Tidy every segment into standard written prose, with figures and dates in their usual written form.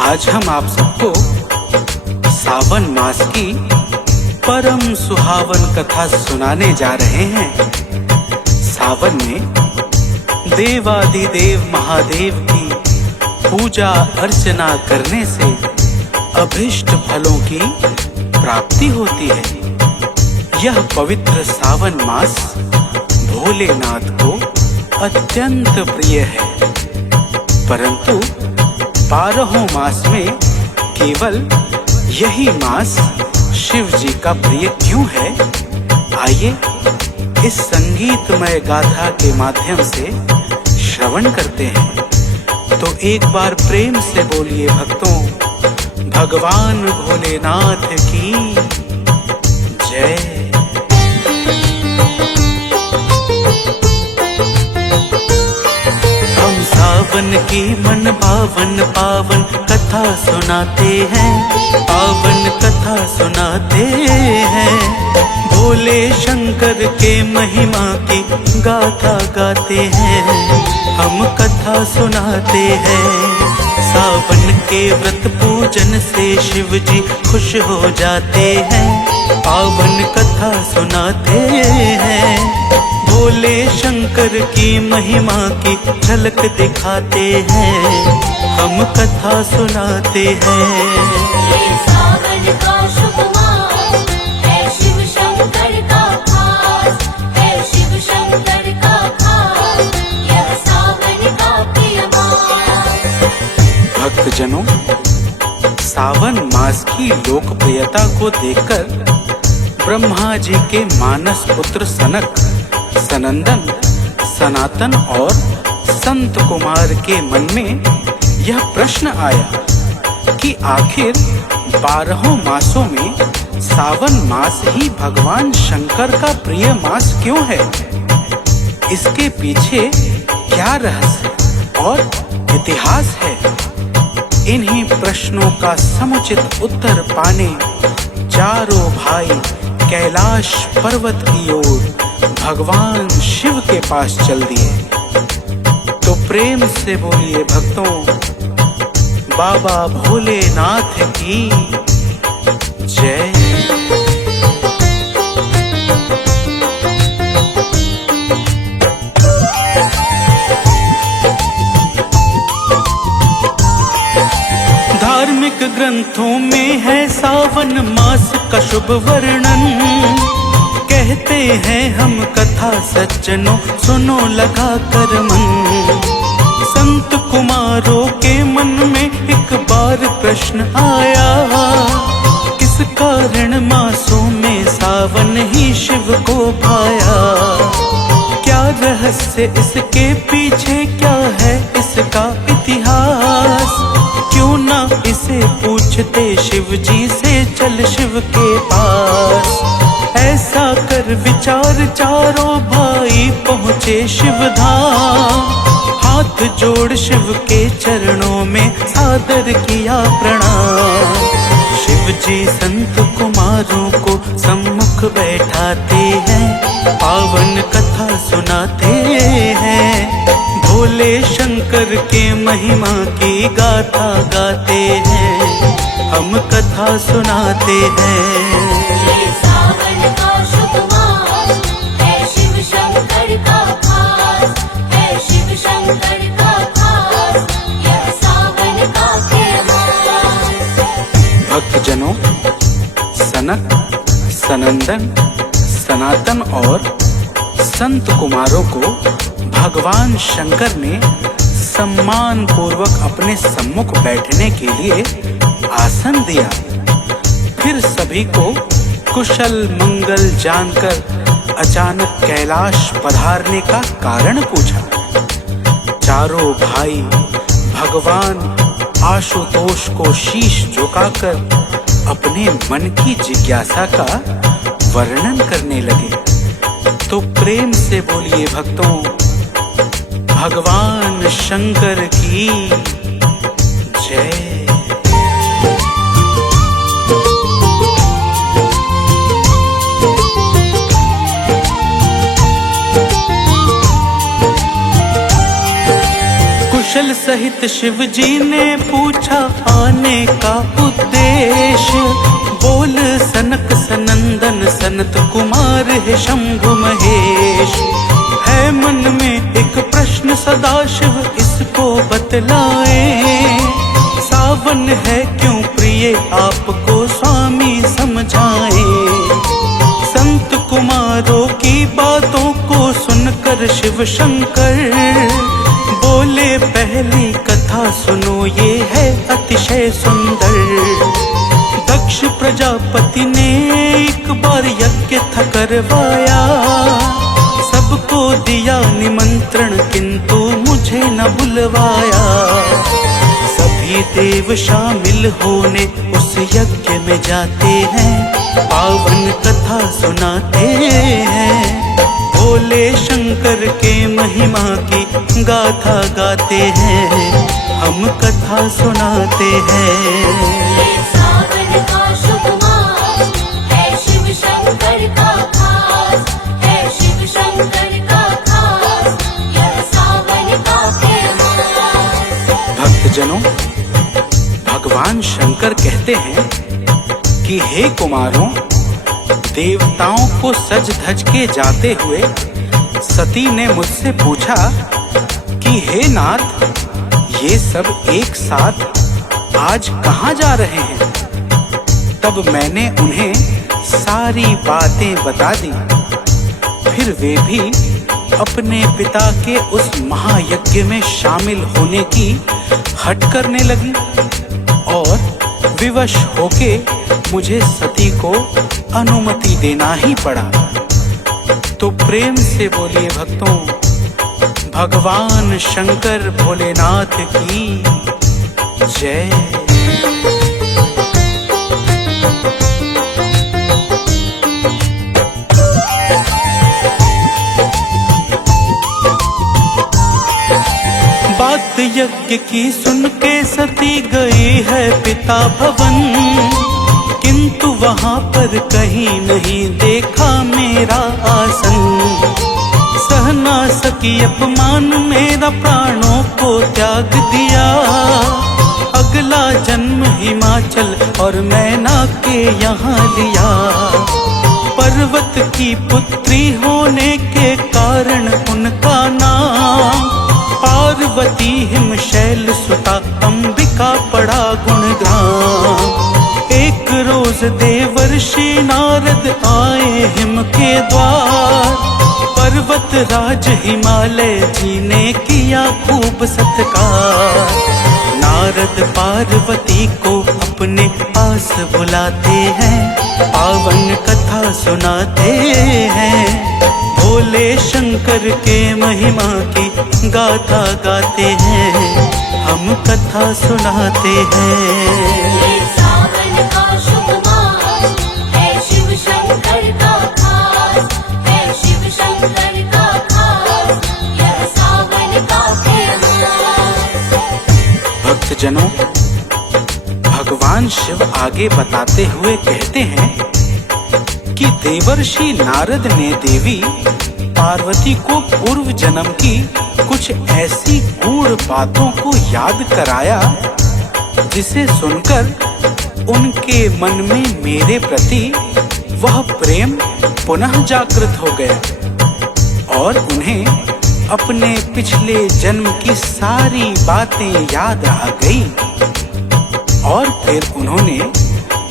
आज हम आप सबको सावन मास की परम सुहावन कथा सुनाने जा रहे हैं। सावन में देवादिदेव महादेव की पूजा अर्चना करने से अभीष्ट फलों की प्राप्ति होती है। यह पवित्र सावन मास भोलेनाथ को अत्यंत प्रिय है, परंतु 12 मास में केवल यही मास शिव जी का प्रिय क्यों है? आइए इस संगीतमय गाथा के माध्यम से श्रवण करते हैं। तो एक बार प्रेम से बोलिए भक्तों, भगवान भोलेनाथ की जय। सावन की मन भावन पावन कथा सुनाते हैं, पावन कथा सुनाते हैं। भोले शंकर के महिमा की गाथा गाते हैं, हम कथा सुनाते हैं। सावन के व्रत पूजन से शिव जी खुश हो जाते हैं, पावन कथा सुनाते हैं। भोले शंकर की महिमा की झलक दिखाते हैं, हम कथा सुनाते हैं। ये सावन का शुभ मास है, शिव शंकर का खास है, शिव शंकर का खास, यह सावन का प्रिय मास। भक्तजनों, सावन मास की लोकप्रियता को देखकर ब्रह्मा जी के मानस पुत्र सनक, सनंदन, सनातन और संत कुमार के मन में यह प्रश्न आया कि आखिर 12 मासों में सावन मास ही भगवान शंकर का प्रिय मास क्यों है? इसके पीछे क्या रहस्य और इतिहास है? इन्हीं प्रश्नों का समुचित उत्तर पाने चारों भाई कैलाश पर्वत की ओर भगवान शिव के पास चल दिए। तो प्रेम से बोलिए भक्तों, बाबा भोलेनाथ की जय। धार्मिक ग्रंथों में है सावन मास का शुभ वर्णन। कहते हैं हम कथा सज्जनों, सुनो लगा कर मन। संत कुमारों के मन में एक बार प्रश्न आया, किस कारण मासों में सावन ही शिव को भाया? क्या रहस्य इसके पीछे, क्या है इसका इतिहास? क्यों ना इसे पूछते शिव जी से, चल शिव के पास। ऐसा कर विचार चारों भाई पहुँचे शिवधाम। हाथ जोड़ शिव के चरणों में सादर किया प्रणाम। शिव जी संत कुमारों को सम्मुख बैठाते हैं, पावन कथा सुनाते हैं। भोले शंकर के महिमा की गाथा गाते हैं, हम कथा सुनाते हैं। ये सावन का शुभ मास है, शिव शंकर का खास है, शिव शंकर का खास, यह सावन का प्रिय मास। भक्तजनों, सनक, सनंदन, सनातन और संत कुमारों को भगवान शंकर ने सम्मान पूर्वक अपने सम्मुख बैठने के लिए आसन दिया। फिर सभी को कुशल मंगल जानकर अचानक कैलाश पधारने का कारण पूछा। चारों भाई भगवान आशुतोष को शीश झुकाकर अपने मन की जिज्ञासा का वर्णन करने लगे। तो प्रेम से बोलिए भक्तों, भगवान शंकर की जय। सहित शिव जी ने पूछा आने का उद्देश्य। बोल सनक सनंदन सनत कुमार है शंभु महेश। है मन में एक प्रश्न सदाशिव इसको बतलाए। सावन है क्यों प्रिय आपको स्वामी समझाए। संत कुमारों की बातों को सुनकर शिव शंकर बोले पहली कथा सुनो ये है अतिशय सुंदर। दक्ष प्रजापति ने एक बार यज्ञ था करवाया। सबको दिया निमंत्रण किंतु मुझे न बुलवाया। सभी देव शामिल होने उस यज्ञ में जाते हैं। पावन कथा सुनाते हैं। भोले शंकर के महिमा की गाथा गाते हैं। हम कथा सुनाते हैं। ये सावन का शुभ मास है शिव शंकर का खास। है शिव शंकर का खास यह सावन का त्योहार। भक्तजनों, भगवान शंकर कहते हैं कि हे कुमारों, देवताओं को सज धज के जाते हुए सती ने मुझसे पूछा कि हे नाथ, ये सब एक साथ आज कहाँ जा रहे हैं। तब मैंने उन्हें सारी बातें बता दी। फिर वे भी अपने पिता के उस महायज्ञ में शामिल होने की हट करने लगी और विवश होके मुझे सती को अनुमति देना ही पड़ा। तो प्रेम से बोलिए भक्तों, भगवान शंकर भोलेनाथ की जय। बात यज्ञ की सुन के सती गई है पिता भवन। किंतु वहां पर कहीं नहीं देखा मेरा आसन। सह ना सकी अपमान मेरा प्राणों को त्याग दिया। अगला जन्म हिमाचल और मैना के यहाँ लिया। पर्वत की पुत्री होने के कारण उनका नाम पार्वती हिमशैल सुता अंबिका पड़ा गुणगान। एक रोज देवर्षि नारद आए हिम के द्वार। पर्वत राज हिमालय जी ने किया खूब सत्कार। नारद पार्वती को अपने पास बुलाते हैं। पावन कथा सुनाते हैं। भोले शंकर के महिमा की गाथा गाते हैं। हम कथा सुनाते हैं। ये सावन का शुभ मास है शिव शंकर का खास। है शिव शंकर का खास यह सावन का त्योहार। भक्तजनों, भगवान शिव आगे बताते हुए कहते हैं कि देवर्षि नारद ने देवी पार्वती को पूर्व जन्म की कुछ ऐसी गूढ़ बातों को याद कराया जिसे सुनकर उनके मन में मेरे प्रति वह प्रेम पुनः जागृत हो गया और उन्हें अपने पिछले जन्म की सारी बातें याद आ गई। और फिर उन्होंने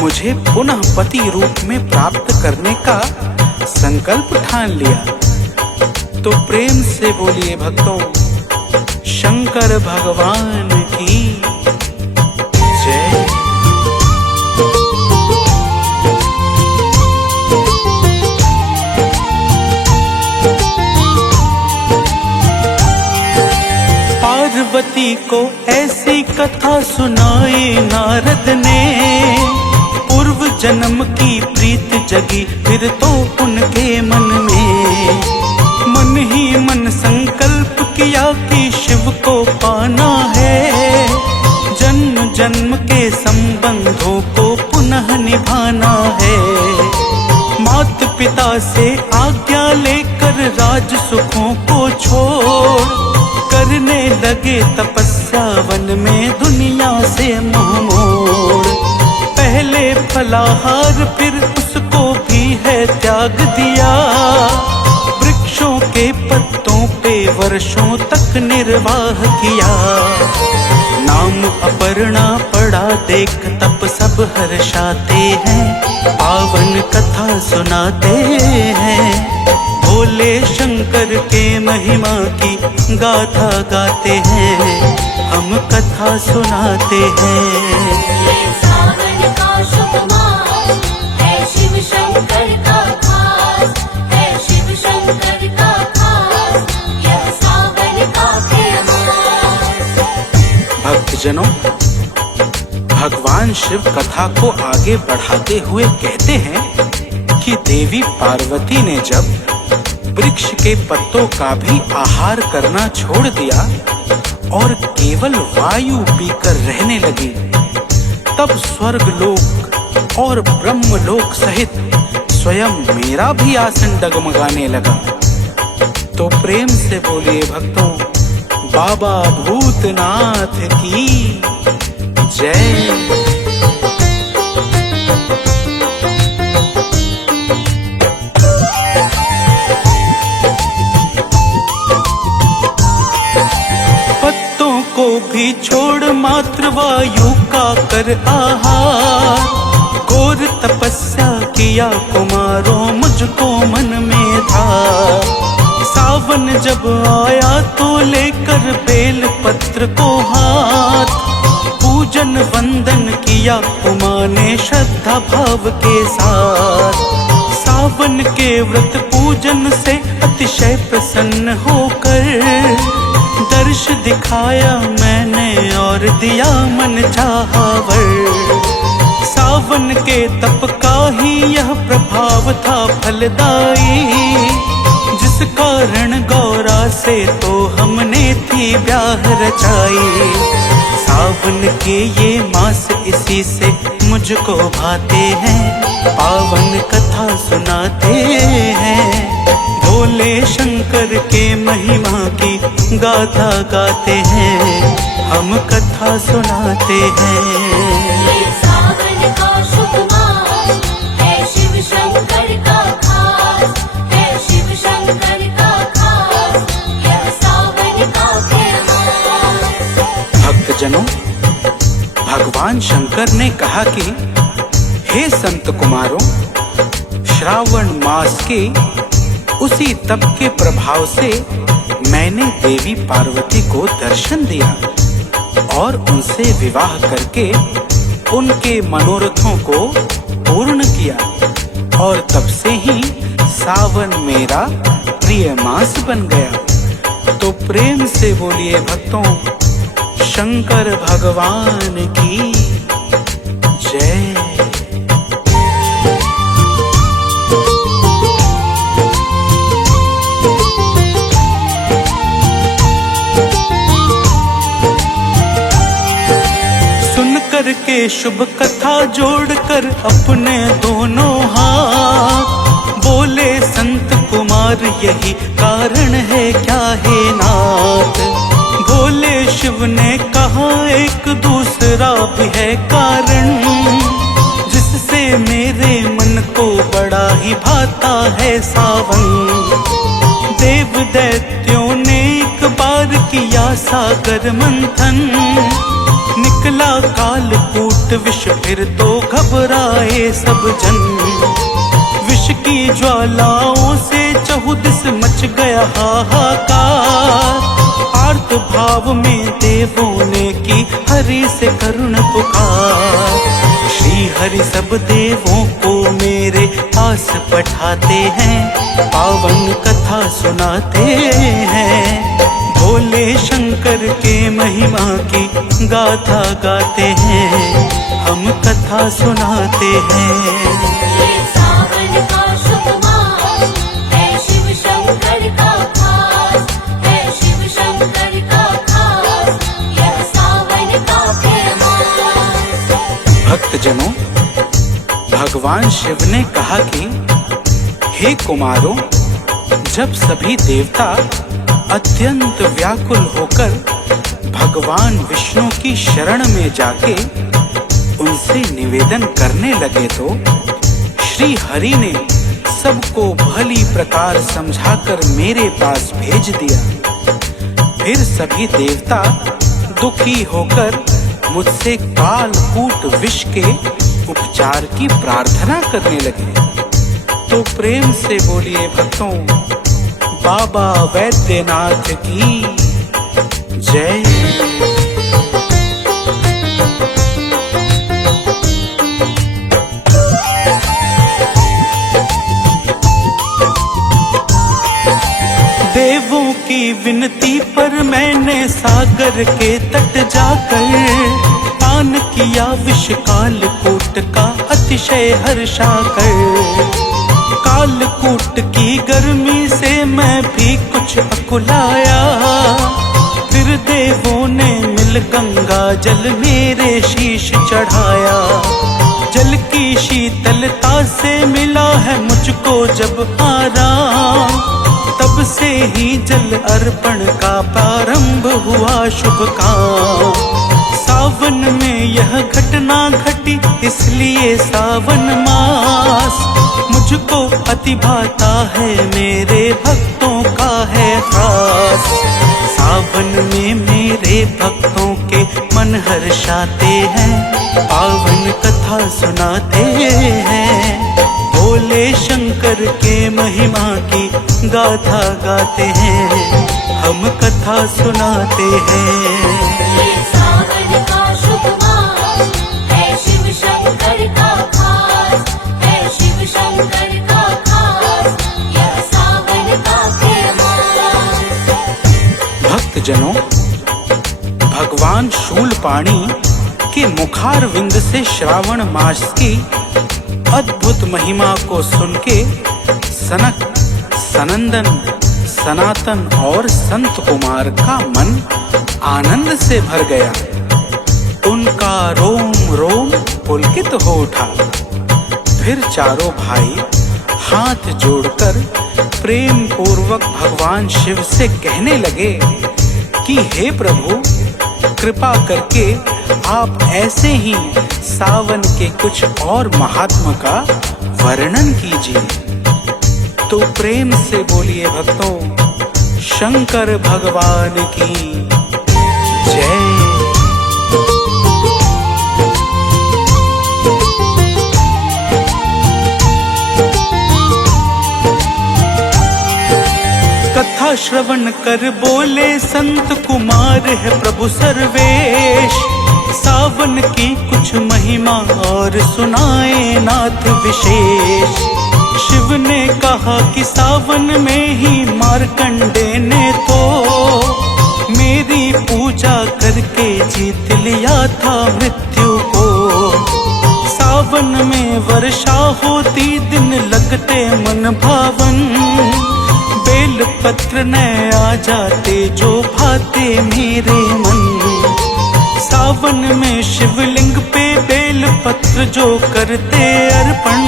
मुझे पुनः पति रूप में प्राप्त करने का संकल्प ठान लिया। तो प्रेम से बोलिए भक्तों, शंकर भगवान की जय। पार्वती को ऐसी कथा सुनाई नारद ने। पूर्व जन्म की प्रीत जगी फिर तो उनके मन में। मन ही मन संकल्प किया कि शिव को पाना है। जन्म जन्म के संबंधों को पुनः निभाना है। माता पिता से आज्ञा लेकर राज सुखों को छोड़ करने लगे तपस्या सावन में दुनिया से मुंह मोड़, पहले फलाहार फिर उसको भी है त्याग दिया। वृक्षों के पत्तों पे वर्षों तक निर्वाह किया। नाम अपर्णा पड़ा देख तब सब हर्षाते हैं, पावन कथा सुनाते हैं। भोले शंकर के महिमा की गाथा गाते हैं, हम कथा सुनाते हैं। ये सावन का शुभ मास है शिव शंकर का खास, है शिव शंकर का खास, यह सावन का त्योहार। भक्तजनों, भगवान शिव कथा को आगे बढ़ाते हुए कहते हैं कि देवी पार्वती ने जब वृक्ष के पत्तों का भी आहार करना छोड़ दिया और केवल वायु पीकर रहने लगी, तब स्वर्गलोक और ब्रह्मलोक सहित स्वयं मेरा भी आसन डगमगाने लगा। तो प्रेम से बोलिए भक्तों, बाबा भूतनाथ की जय। को भी छोड़ मात्र वायु का कर आहार, घोर तपस्या किया कुमारों मुझको मन में था। सावन जब आया तो लेकर बेल पत्र को हाथ, पूजन वंदन किया उमा ने श्रद्धा भाव के साथ। सावन के व्रत पूजन से अतिशय प्रसन्न होकर दर्श दिखाया मैंने और दिया मन चाहा वर। सावन के तप का ही यह प्रभाव था फलदायी, जिस कारण गौरा से तो हमने थी ब्याह रचाई। सावन के ये मास इसी से मुझको भाते हैं, पावन कथा सुनाते हैं। भोले शंकर के महिमा की गाथा गाते हैं, हम कथा सुनाते हैं। ये सावन का शुभ मास है शिव शंकर का खास, है शिव शंकर का खास, यह सावन का त्योहार। भक्तजनों, भगवान शंकर ने कहा कि हे संत कुमारों, श्रावण मास के उसी तप के प्रभाव से मैंने देवी पार्वती को दर्शन दिया और उनसे विवाह करके उनके मनोरथों को पूर्ण किया, और तब से ही सावन मेरा प्रिय मास बन गया। तो प्रेम से बोलिए भक्तों, शंकर भगवान की जय। के शुभ कथा जोड़कर अपने दोनों हाथ, बोले संत कुमार यही कारण है क्या है नाथ। भोले शिव ने कहा एक दूसरा भी है कारण, जिससे मेरे मन को बड़ा ही भाता है सावन। देव दैत्यों ने एक बार किया सागर मंथन, निकला कालकूट विष फिर तो घबराए सब जन। विष की ज्वालाओं से चहुदिस मच गया हाहाकार, आर्त भाव में देवों ने की हरि से करुण पुकार। श्री हरि सब देवों को मेरे पास पठाते हैं, पावन कथा सुनाते हैं। भोले शंकर के महिमा की गाथा गाते हैं, हम कथा सुनाते हैं। ये सावन का शुभ मास है शिव शंकर का खास, है शिव शंकर का खास, यह सावन का त्योहार। भक्तजनों, भगवान शिव ने कहा कि हे कुमारों, जब सभी देवता अत्यंत व्याकुल होकर भगवान विष्णु की शरण में जाके उनसे निवेदन करने लगे तो श्री हरि ने सबको भली प्रकार समझाकर मेरे पास भेज दिया। फिर सभी देवता दुखी होकर मुझसे कालकूट विष के उपचार की प्रार्थना करने लगे। तो प्रेम से बोलिए भक्तों, बाबा वैद्यनाथ की जय। देवों की विनती पर मैंने सागर के तट जाकर पान किया विष कालकूट का अतिशय हर्षाकर। कालकूट की गर्मी से मैं भी कुछ अकुलाया, फिर देवों ने मिल गंगा जल मेरे शीश चढ़ाया। जल की शीतलता से मिला है मुझको जब आराम, तब से ही जल अर्पण का प्रारंभ हुआ शुभ काम। सावन में यह घटना घटी इसलिए सावन मास मुझको अति भाता है, मेरे भक्तों का है खास। सावन में मेरे भक्तों के मन हर्षाते हैं, पावन कथा सुनाते हैं। भोले शंकर के महिमा की गाथा गाते हैं, हम कथा सुनाते हैं। ये सावन का शुभ मास है शिव शंकर का खास, है शिव शंकर का खास, यह सावन का मास। भक्तजनों, भगवान शूलपाणी के मुखारविंद से श्रावण मास की अद्भुत महिमा को सुन के सनक, सनंदन, सनातन और संत कुमार का मन आनंद से भर गया। उनका रोम रोम पुलकित हो उठा। फिर चारों भाई हाथ जोड़कर प्रेम पूर्वक भगवान शिव से कहने लगे कि हे प्रभु, कृपा करके आप ऐसे ही सावन के कुछ और महात्म का वर्णन कीजिए। तो प्रेम से बोलिए भक्तों, शंकर भगवान की जय। कथा श्रवण कर बोले संत कुमार है प्रभु सर्वेश। सावन की कुछ महिमा और सुनाए नाथ विशेष। शिव ने कहा कि सावन में ही मार्कंडे ने तो मेरी पूजा करके जीत लिया था मृत्यु को। सावन में वर्षा होती दिन लगते मन भावन, बेल पत्र नए आ जाते जो भाते मेरे मन। सावन में शिवलिंग पे बेल पत्र जो करते अर्पण,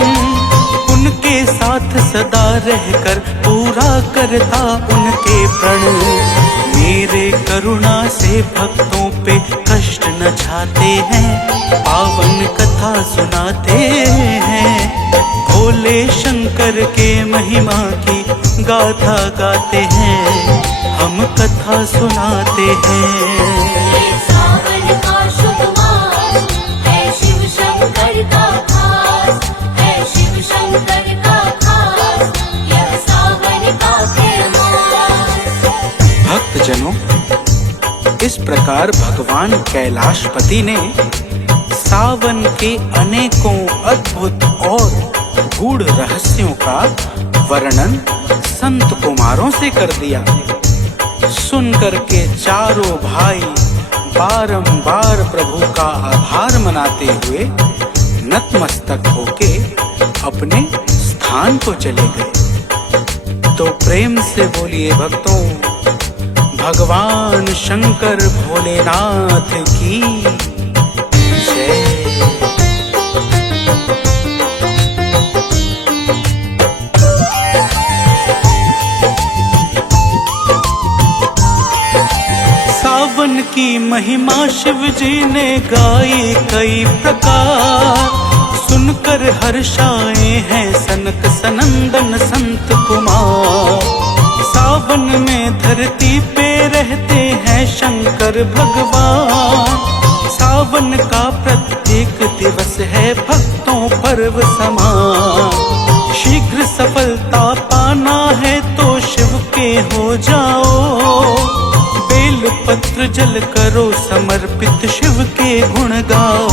उनके साथ सदा रहकर पूरा करता उनके प्रण। मेरे करुणा से भक्तों पे कष्ट न छाते हैं, पावन कथा सुनाते हैं। भोले शंकर के महिमा की गाथा गाते हैं, हम कथा सुनाते हैं। ये सावन का शुभ मास है शिव शंकर का खास, है शिव शंकर का खास, यह सावन का मास। भक्तजनों, इस प्रकार भगवान कैलाशपति ने सावन के अनेकों अद्भुत और गूढ़ रहस्यों का वर्णन संत कुमारों से कर दिया। सुनकर के चारों भाई बारंबार प्रभु का आभार मनाते हुए नतमस्तक होके अपने स्थान को चले गए। तो प्रेम से बोलिए भक्तों, भगवान शंकर भोलेनाथ की जय। सावन की महिमा शिव जी ने गाई कई प्रकार, सुनकर हर्षाए हैं सनक सनंदन संत कुमार। सावन में धरती पे रहते हैं शंकर भगवान, सावन का प्रत्येक दिवस है भक्तों पर्व समान। शीघ्र सफलता पाना है तो शिव के हो जाओ, बेल पत्र जल करो समर्पित शिव के गुण गाओ।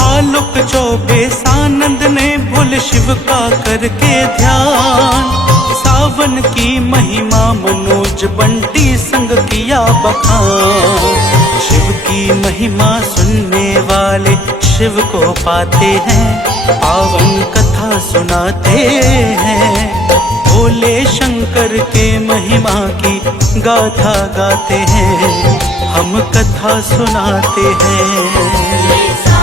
आलोक चौबे सानंद ने बोल शिव का करके ध्यान, सावन की महिमा मनोज बंटी संग किया बखान। शिव की महिमा सुनने वाले शिव को पाते हैं, पावन कथा सुनाते हैं। भोले शंकर के महिमा की गाथा गाते हैं, हम कथा सुनाते हैं।